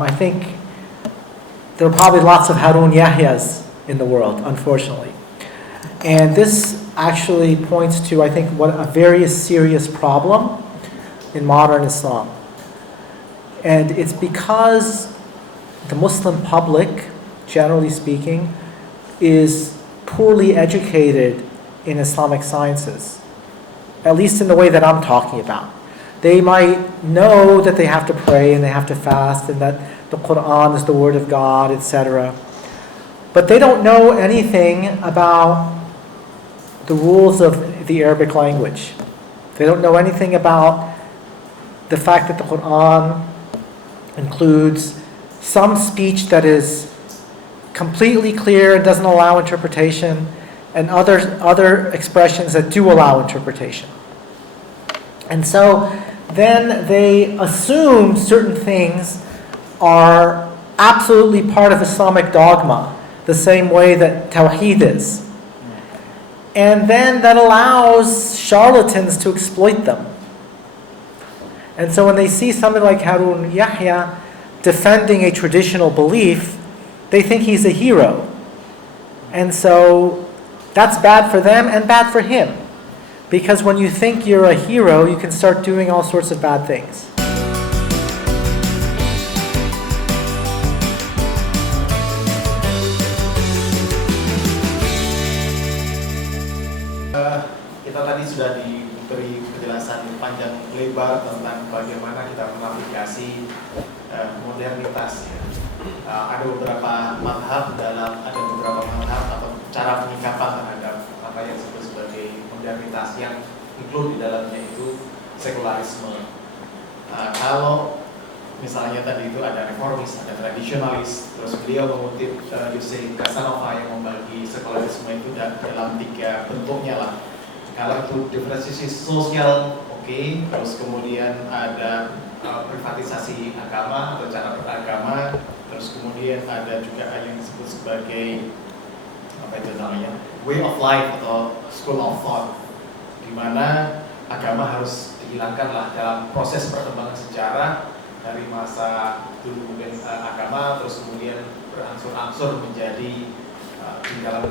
I think there are probably lots of Harun Yahyas in the world, unfortunately. And this actually points to, I think, what a very serious problem in modern Islam. And it's because the Muslim public, generally speaking, is poorly educated in Islamic sciences, at least in the way that I'm talking about. They might know that they have to pray and they have to fast and that the Quran is the word of God, etc. But they don't know anything about the rules of the Arabic language. They don't know anything about the fact that the Quran includes some speech that is completely clear and doesn't allow interpretation, and other expressions that do allow interpretation. And so then they assume certain things are absolutely part of Islamic dogma, the same way that Tawheed is. And then that allows charlatans to exploit them. And so when they see somebody like Harun Yahya defending a traditional belief, they think he's a hero. And so that's bad for them and bad for him. Because when you think you're a hero, you can start doing all sorts of bad things. Kita tadi sudah diberi penjelasan panjang lebar tentang bagaimana kita menavigasi modernitas. Ada beberapa madhab atau cara penyikapan terhadap apa yang disebut sebagai modernitas yang include di dalamnya itu sekularisme. Kalau misalnya tadi itu ada reformis, ada tradisionalis, terus beliau mengutip Yusei Casanova yang membagi sekularisme itu dalam 3 bentuknya lah. Kalau itu diferensiasi sosial, oke. Terus kemudian ada privatisasi agama atau cara beragama. Terus kemudian ada juga yang disebut sebagai apa itu namanya, way of life atau school of thought, di mana agama harus dihilangkan lah dalam proses perkembangan sejarah dari masa dulu mungkin agama terus kemudian berangsur-angsur menjadi di dalam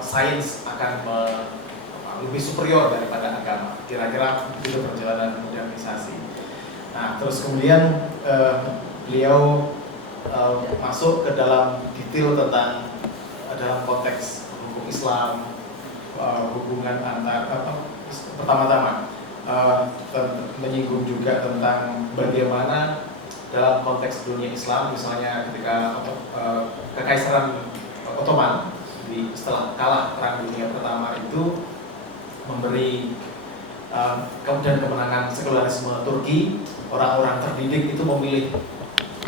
sains akan lebih superior daripada agama. Kira-kira itu perjalanan modernisasi. Nah, terus kemudian beliau masuk ke dalam detail tentang dalam konteks hukum Islam, hubungan antar pertama-tama menyinggung juga tentang bagaimana dalam konteks dunia Islam, misalnya ketika Kekaisaran Ottoman setelah kalah Perang Dunia Pertama itu memberi kemudian kemenangan sekularisme Turki, orang-orang terdidik itu memilih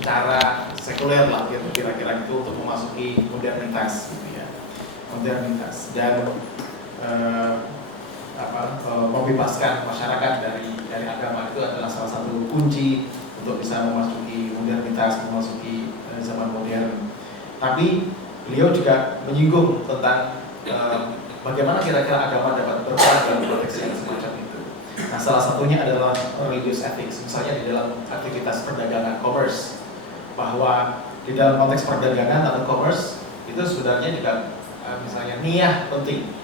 cara sekuler lah kira-kira itu untuk memasuki modernitas gitu ya. Modernitas dan membebaskan masyarakat dari agama itu adalah salah satu kunci untuk bisa memasuki modernitas, memasuki zaman modern. Tapi beliau juga menyinggung tentang bagaimana kira-kira agama dapat berperan dalam konteks yang semacam itu. Nah, salah satunya adalah religious ethics, misalnya di dalam aktivitas perdagangan, commerce, bahwa di dalam konteks perdagangan atau commerce itu sebenarnya juga misalnya niat penting.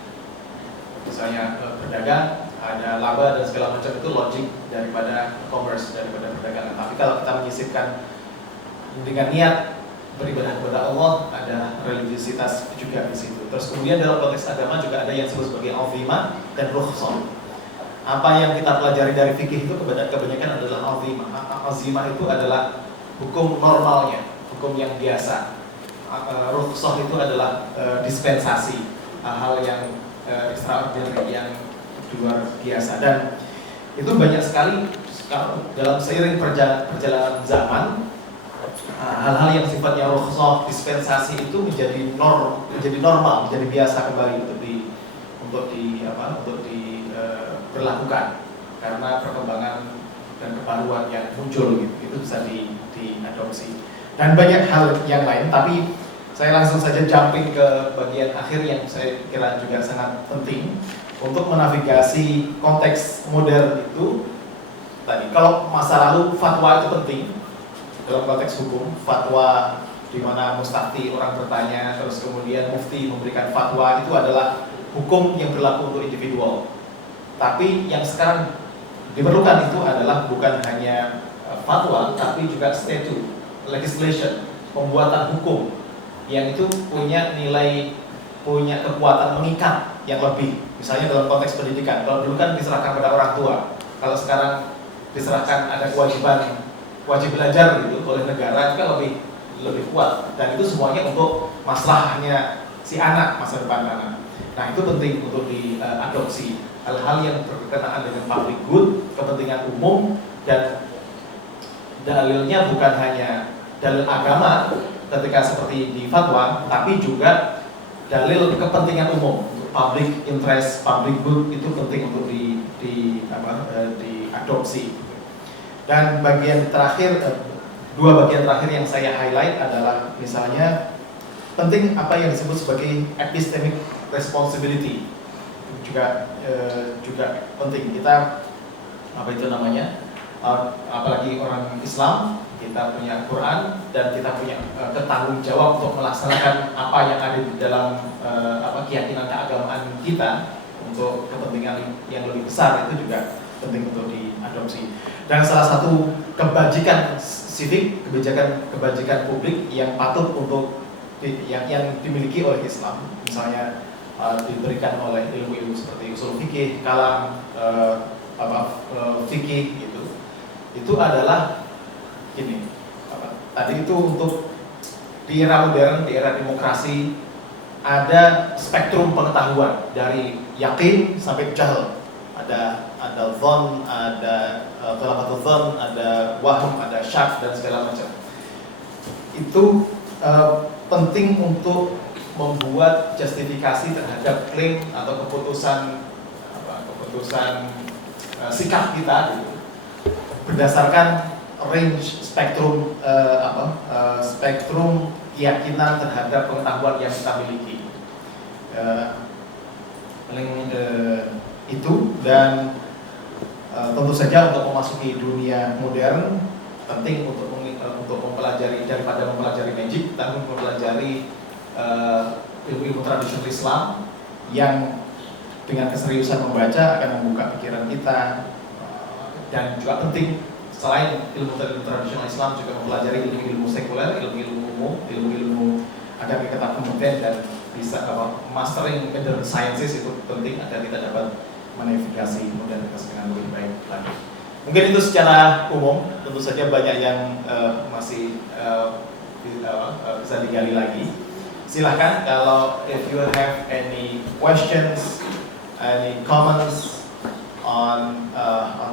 Misalnya berdagang ada laba dan segala macam, itu logik daripada commerce, daripada perdagangan. Tapi kalau kita menyisipkan dengan niat beribadah kepada Allah, ada religiositas juga di situ. Terus kemudian dalam konteks agama juga ada yang disebut sebagai azimah dan rukhsah. Apa yang kita pelajari dari fikih itu kebanyakan adalah azimah. Azimah itu adalah hukum normalnya, hukum yang biasa. Rukhsah itu adalah dispensasi, hal-hal yang extraordinary, yang luar biasa. Dan itu banyak sekali dalam seiring perjalanan zaman, hal-hal yang sifatnya rukhsah, dispensasi itu menjadi normal, menjadi biasa kembali untuk diberlakukan karena perkembangan dan kebaruan yang muncul gitu. Itu bisa diadopsi dan banyak hal yang lain. Tapi saya langsung saja jumping ke bagian akhir yang saya kira juga sangat penting untuk menavigasi konteks modern itu. Tadi kalau masa lalu fatwa itu penting, dalam konteks hukum, fatwa di mana mustafti orang bertanya, terus kemudian mufti memberikan fatwa, itu adalah hukum yang berlaku untuk individual. Tapi yang sekarang diperlukan itu adalah bukan hanya fatwa, tapi juga statute, legislation, pembuatan hukum yang itu punya nilai, punya kekuatan mengikat yang lebih. Misalnya dalam konteks pendidikan, kalau dulu kan diserahkan pada orang tua, kalau sekarang diserahkan ada kewajiban wajib belajar gitu oleh negara, itu kan lebih kuat, dan itu semuanya untuk masalahnya si anak, masa depan anak. Nah itu penting untuk diadopsi hal-hal yang berkenaan dengan public good, kepentingan umum, dan dalilnya bukan hanya dalil agama ketika seperti di fatwa, tapi juga dalil kepentingan umum, public interest, public good, itu penting untuk diadopsi. Dan bagian terakhir, dua bagian terakhir yang saya highlight adalah misalnya penting apa yang disebut sebagai epistemic responsibility, juga penting. Kita apa itu namanya, apalagi orang Islam, kita punya Quran dan kita punya ketanggung jawab untuk melaksanakan apa yang ada di dalam keyakinan keagamaan kita untuk kepentingan yang lebih besar, itu juga penting untuk diadopsi. Dan salah satu kebajikan civic, kebajikan publik yang patut untuk yang dimiliki oleh Islam, misalnya diberikan oleh ilmu-ilmu seperti usul fikih, kalam, fikih itu adalah ini. Tadi itu untuk di era modern, di era demokrasi, ada spektrum pengetahuan dari yakin sampai jahil. Ada dhon, ada talabatul dhon, ada wahm, ada syak, dan segala macam. Itu penting untuk membuat justifikasi terhadap klaim atau keputusan sikap kita gitu, berdasarkan range spektrum spektrum keyakinan terhadap pengetahuan yang kita miliki. Itu, dan tentu saja untuk memasuki dunia modern penting untuk mempelajari, daripada mempelajari magic, tapi mempelajari ilmu-ilmu tradisional Islam yang dengan keseriusan membaca akan membuka pikiran kita. Dan juga penting selain ilmu tradisional Islam juga mempelajari ilmu-ilmu sekuler, ilmu-ilmu umum, ilmu-ilmu agar kita kompeten dan bisa mastering modern sciences, itu penting agar kita dapat menavigasi modernitas dengan lebih baik lagi. Mungkin itu secara umum, tentu saja banyak yang masih bisa digali lagi. Silahkan kalau if you have any questions, any comments on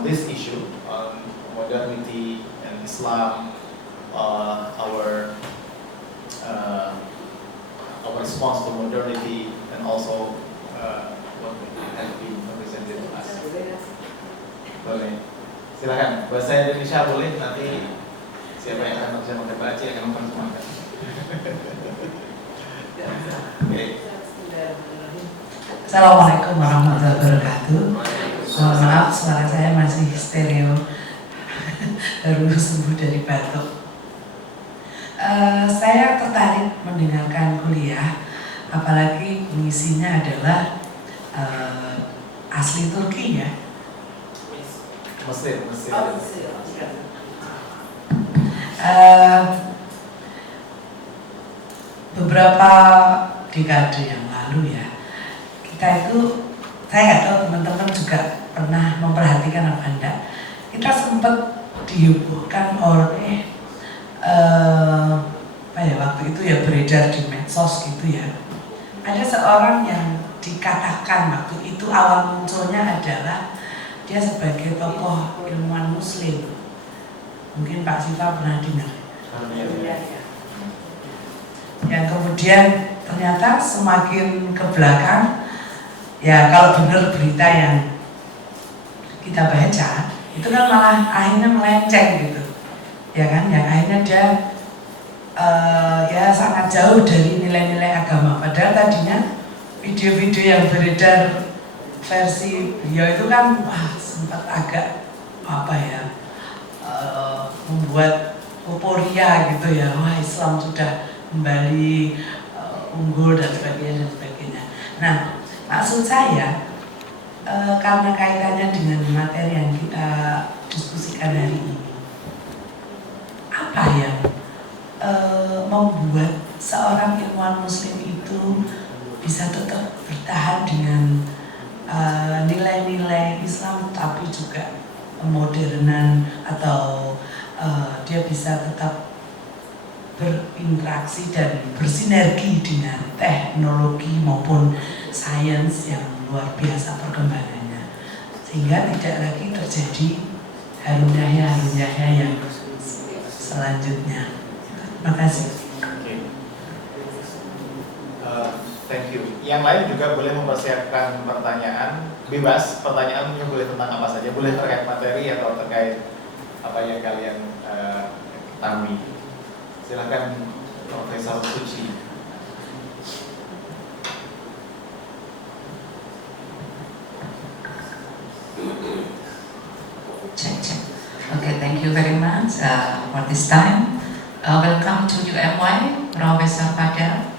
this issue, on modernity and Islam, our response to modernity, and also what has been presented to us. Boleh, silakan. Bahasa Indonesia boleh, nanti siapa yang akan mengerjakan baca akan menerjemahkan. Assalamualaikum warahmatullahi wabarakatuh. Mohon maaf, suara saya masih stereo, baru sembuh dari batuk. Saya tertarik mendengarkan kuliah, apalagi pengisinya adalah asli Turki ya. Mesir. Beberapa dekade yang lalu ya, kita itu, saya nggak tahu teman-teman juga pernah memperhatikan apa enggak, kita sempat dihebohkan oleh waktu itu ya beredar di medsos gitu ya, ada seorang yang dikatakan waktu itu awal munculnya adalah dia sebagai tokoh ilmuwan Muslim. Mungkin Pak Siva pernah dengar. Yang kemudian ternyata semakin ke belakang, ya kalau benar berita yang kita baca, itu kan malah akhirnya melenceng gitu, ya kan? Yang akhirnya dia ya sangat jauh dari nilai-nilai agama. Padahal tadinya video-video yang beredar versi beliau itu kan sempat agak membuat euforia gitu ya, wah Islam sudah kembali unggul dan sebagainya dan sebagainya. Nah, maksud saya karena kaitannya dengan materi yang kita diskusikan hari ini, apa yang membuat seorang ilmuwan muslim itu bisa tetap bertahan dengan nilai-nilai Islam tapi juga modernan, atau dia bisa tetap berinteraksi dan bersinergi dengan teknologi maupun sains yang luar biasa perkembangannya, sehingga tidak lagi terjadi Harun Yahya yang selanjutnya. Terima kasih. Thank you. Yang lain juga boleh mempersiapkan pertanyaan, bebas. Pertanyaannya boleh tentang apa saja, boleh terkait materi atau terkait apa yang kalian ketahui. Silakan Profesor Suci. Check. Okay, thank you very much for this time. Welcome to UMY, Professor Fadel.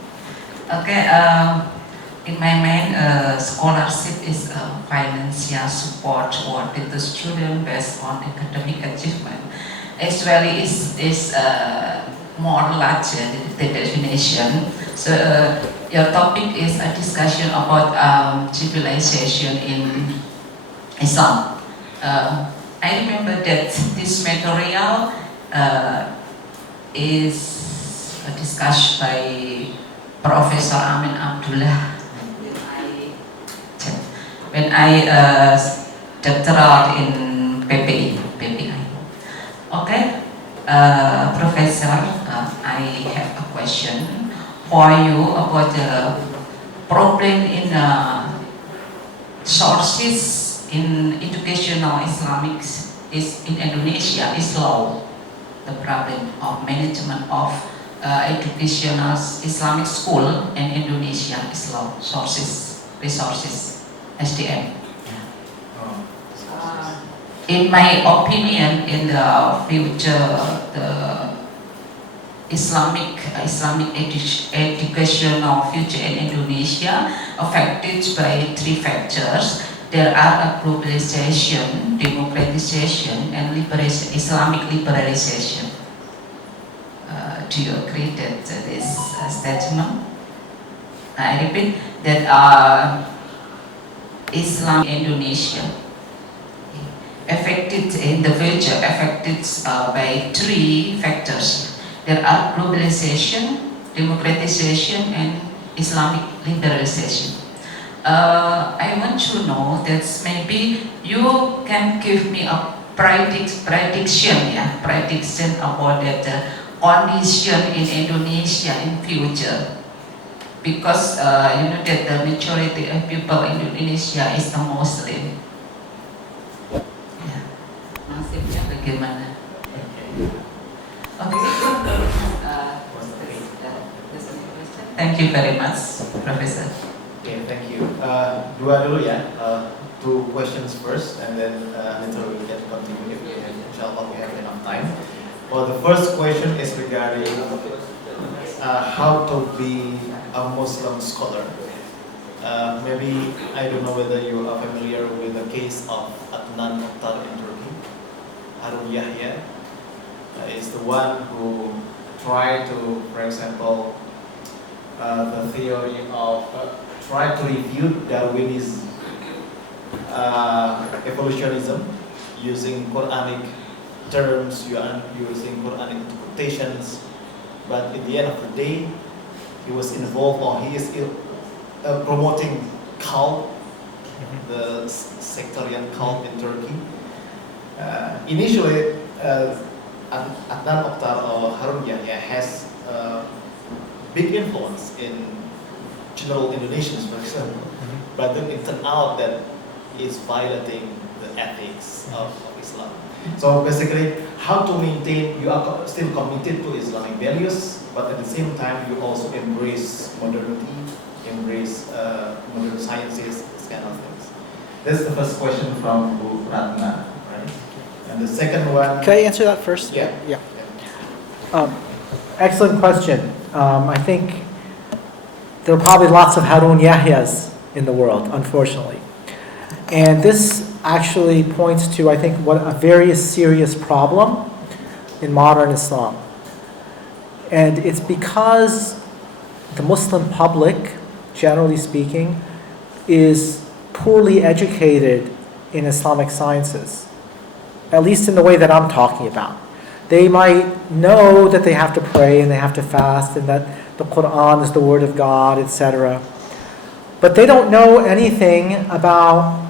Okay, in my main scholarship is financial support awarded to students based on academic achievement. Actually, is more larger the definition. So your topic is a discussion about civilization in Islam. I remember that this material is discussed by Professor Amin Abdullah when I doctoral in PPI. Okay, Professor, I have a question for you about the problem in sources in educational Islamics is in Indonesia is low. The problem of management of educational Islamic school in Indonesia is low. Resources, SDM. In my opinion, in the future, the Islamic educational future in Indonesia affected by three factors. There are a globalization, democratization, and Islamic liberalization. Do you agree that this statement? I repeat that Islam Indonesia affected in the future by three factors. There are globalization, democratization, and Islamic liberalization. I want to know that maybe you can give me a prediction about that condition in Indonesia in future, because you know that the majority of people in Indonesia is a Muslim. Nasibnya bagaimana? Okay. Thank you very much, Professor. Okay, thank you. Dua dulu ya. Two questions first, and then later we can continue if we have, inshallah we have enough time. Well, the first question is regarding how to be a Muslim scholar. Maybe I don't know whether you are familiar with the case of Adnan Oktar in Turkey. Harun Yahya is the one who tried to, for example, the theory of try to refute Darwinism, evolutionism, using Quranic terms, using Quranic interpretations, but at the end of the day, he was involved, or he is promoting cult, the sectarian cult in Turkey. Initially, Adnan Oktar or Harun Yahya has big influence in general Indonesians, for example, but then it turned out that it's violating the ethics of Islam. So basically, how to maintain, you are still committed to Islamic values, but at the same time you also embrace modernity, embrace modern sciences, this kind of things. That's the first question from Bu Ratna, right? And the second one... Can I answer that first? Yeah. Yeah. Excellent question. I think there are probably lots of Harun Yahyas in the world, unfortunately. And this actually points to, I think, what a very serious problem in modern Islam. And it's because the Muslim public, generally speaking, is poorly educated in Islamic sciences, at least in the way that I'm talking about. They might know that they have to pray and they have to fast and that the Quran is the word of God, etc. But they don't know anything about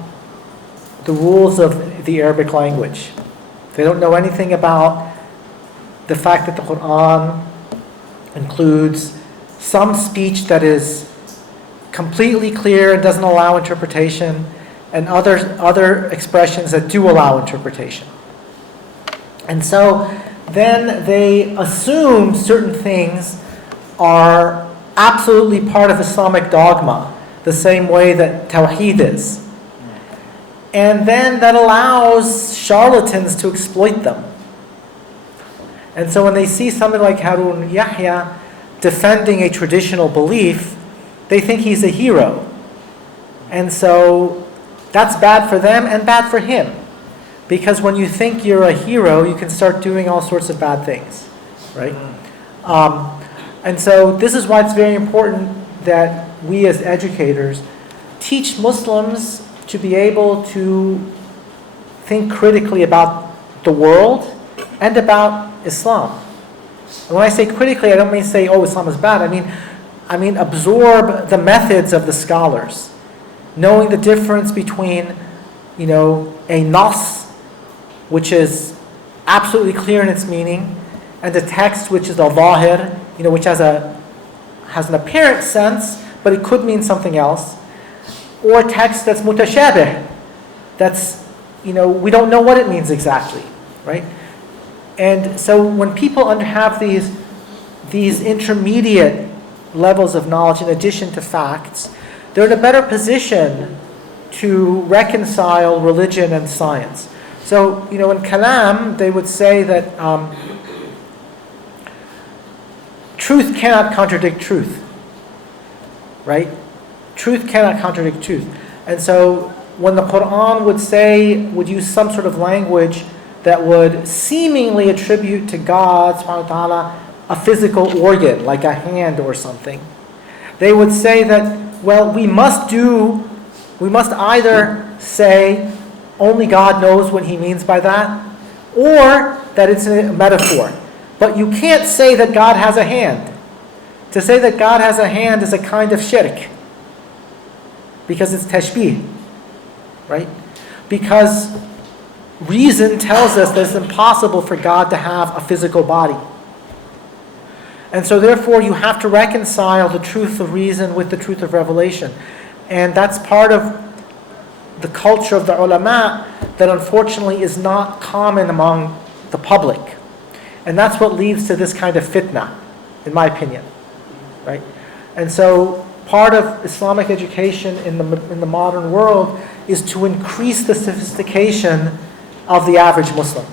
the rules of the Arabic language. They don't know anything about the fact that the Quran includes some speech that is completely clear and doesn't allow interpretation, and other expressions that do allow interpretation. And so then they assume certain things are absolutely part of Islamic dogma, the same way that Tawheed is. And then that allows charlatans to exploit them. And so when they see somebody like Harun Yahya defending a traditional belief, they think he's a hero. And so that's bad for them and bad for him. Because when you think you're a hero, you can start doing all sorts of bad things, right? And so this is why it's very important that we as educators teach Muslims to be able to think critically about the world and about Islam. And when I say critically, I don't mean say, oh, Islam is bad. I mean absorb the methods of the scholars, knowing the difference between, a nas, which is absolutely clear in its meaning, and the text, which is a zahir, which has an apparent sense, but it could mean something else, or text that's mutashabih, that's, we don't know what it means exactly, right? And so when people have these intermediate levels of knowledge in addition to facts, they're in a better position to reconcile religion and science. So, in Kalam, they would say that truth cannot contradict truth, right? Truth cannot contradict truth. And so when the Quran would use some sort of language that would seemingly attribute to God, subhanahu wa ta'ala, a physical organ, like a hand or something, they would say that, well, we must either say only God knows what he means by that, or that it's a metaphor. But you can't say that God has a hand. To say that God has a hand is a kind of shirk, because it's tashbih, right? Because reason tells us that it's impossible for God to have a physical body. And so therefore you have to reconcile the truth of reason with the truth of revelation. And that's part of the culture of the ulama that unfortunately is not common among the public. And that's what leads to this kind of fitna, in my opinion, right? And so part of Islamic education in the modern world is to increase the sophistication of the average Muslim.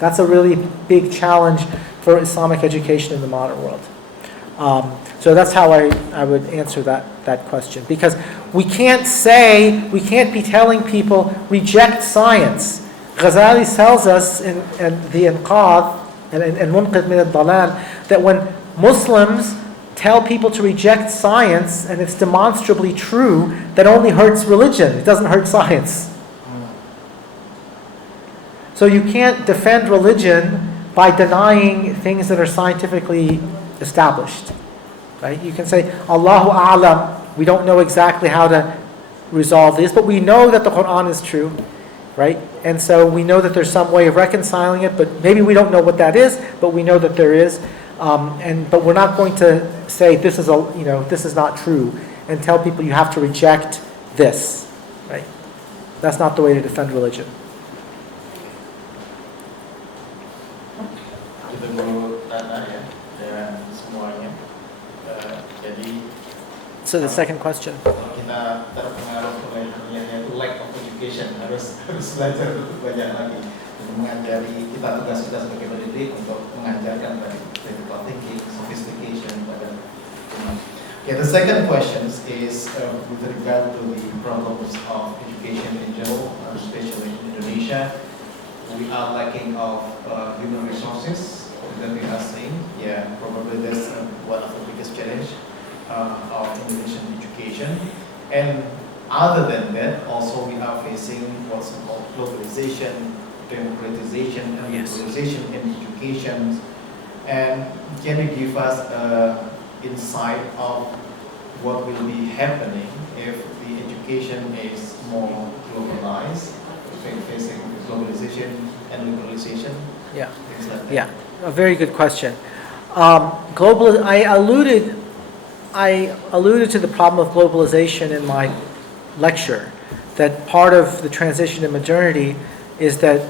That's a really big challenge for Islamic education in the modern world. So that's how I would answer that question. Because we can't be telling people, reject science. Ghazali tells us in the Inqadh, and Munqidh min al-Dalal, that when Muslims tell people to reject science, and it's demonstrably true, that only hurts religion. It doesn't hurt science. So you can't defend religion by denying things that are scientifically established. Right? You can say, Allahu A'lam, we don't know exactly how to resolve this, but we know that the Quran is true. Right? And so we know that there's some way of reconciling it, but maybe we don't know what that is, but we know that there is. But we're not going to say this is not true, and tell people you have to reject this. Right? That's not the way to defend religion. Itu menurut Nana ya, dan semuanya. Jadi So the second question. kalau kita terpengaruh oleh dunia itu lack of education, harus belajar banyak lagi. mengajari tugas kita sebagai pendidik untuk mengajarkan tadi critical thinking, sophistication pada umat. Okay, the second question is with regard to the problems of education in general, especially in Indonesia. We are lacking of human resources that we are seeing. Yeah, probably that's one of the biggest challenge of Indonesian education. And other than that, also we are facing what's called globalization, democratization, and liberalization in education. And can you give us insight of what will be happening if the education is more globalized, facing globalization and liberalization? Yeah. Things like that. Yeah, a very good question. I alluded to the problem of globalization in my lecture, that part of the transition to modernity is that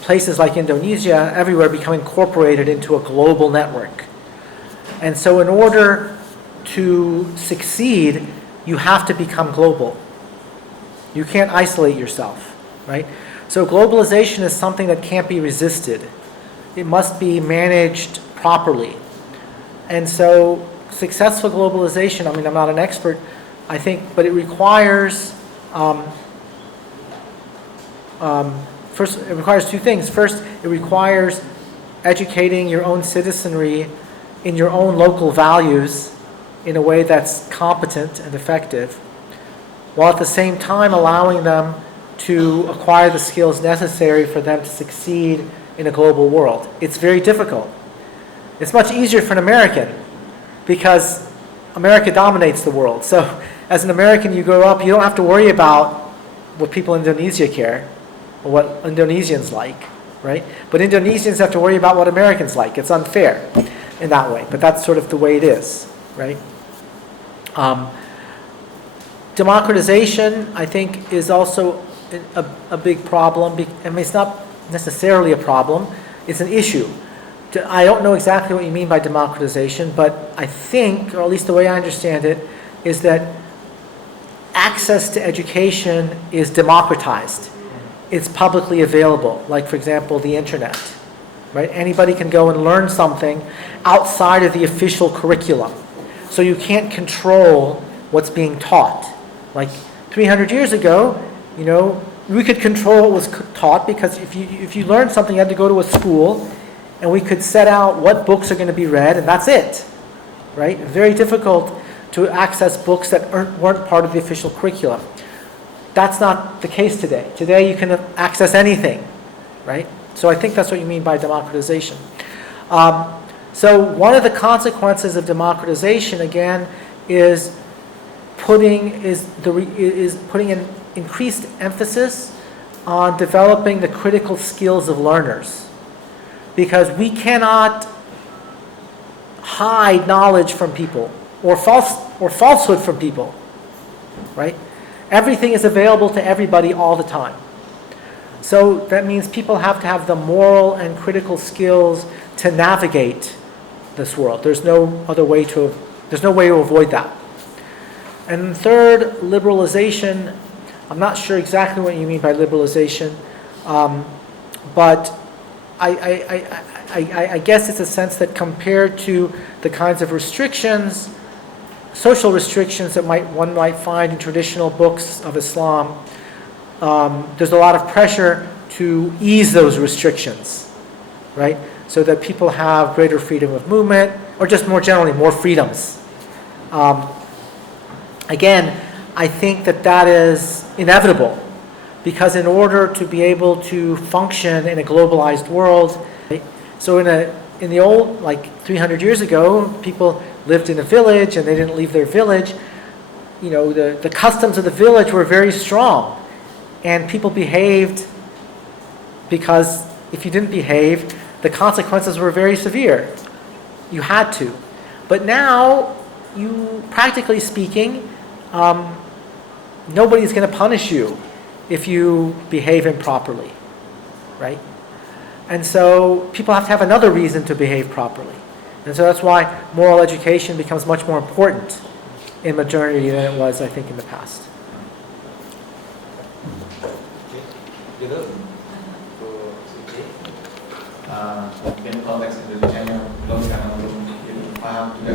places like Indonesia, everywhere, become incorporated into a global network. And so in order to succeed, you have to become global. You can't isolate yourself, right? So globalization is something that can't be resisted. It must be managed properly. And so successful globalization, I mean, I'm not an expert, I think, but it requires, first, it requires two things. First, it requires educating your own citizenry in your own local values in a way that's competent and effective, while at the same time allowing them to acquire the skills necessary for them to succeed in a global world. It's very difficult. It's much easier for an American because America dominates the world. So as an American, you grow up, you don't have to worry about what people in Indonesia care or what Indonesians like, right? But Indonesians have to worry about what Americans like. It's unfair in that way, but that's sort of the way it is, right? Democratization, I think, is also a big problem. I mean, it's not necessarily a problem. It's an issue. I don't know exactly what you mean by democratization, but I think, or at least the way I understand it, is that access to education is democratized. It's publicly available, like, for example, the internet, right? Anybody can go and learn something outside of the official curriculum. So you can't control what's being taught. Like 300 years ago, you know, we could control what was taught because if you learned something, you had to go to a school, and we could set out what books are going to be read, and that's it, right? Very difficult to access books that weren't part of the official curriculum. That's not the case today. Today you can access anything, right? So I think that's what you mean by democratization. So one of the consequences of democratization, again, is putting an increased emphasis on developing the critical skills of learners. Because we cannot hide knowledge from people or falsehood from people, right? Everything is available to everybody all the time. So that means people have to have the moral and critical skills to navigate this world. There's no way to avoid that. And third, liberalization. I'm not sure exactly what you mean by liberalization, but I guess it's a sense that compared to the kinds of restrictions, social restrictions that one might find in traditional books of Islam, there's a lot of pressure to ease those restrictions, right? So that people have greater freedom of movement, or just more generally, more freedoms. Again, I think that is inevitable, because in order to be able to function in a globalized world, right? So in the old, like 300 years ago, people lived in a village and they didn't leave their village. You know, the customs of the village were very strong, and people behaved because if you didn't behave, the consequences were very severe. You had to. But now, practically speaking, nobody's going to punish you if you behave improperly, right? And so people have to have another reason to behave properly. And so that's why moral education becomes much more important in modernity than it was, I think, in the past. Gitu, Indonesia-nya belum karena belum gitu paham juga